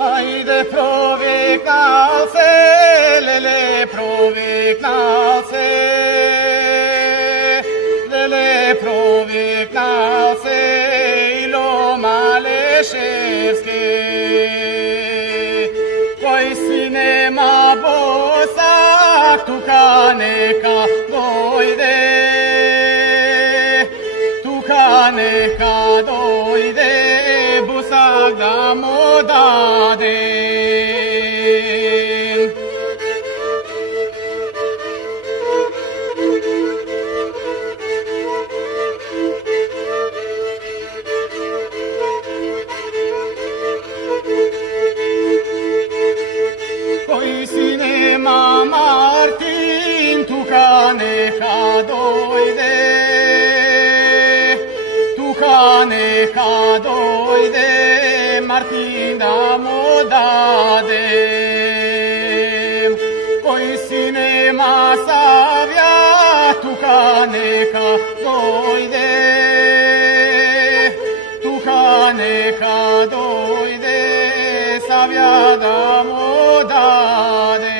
Ajde proviknal se, lele proviknal se, lele proviknal se, ilo Maleševske. Koji si nema bosak, tuka neka dojde, tuka neka dojde, bosak da mu dade. Koji si nema Martin, tuka neka dojde, tuka neka dojde, Martin da mu dade. Koji si nema Savja, tuka neka dojde, tuka neka dojde, Savja da mu dade.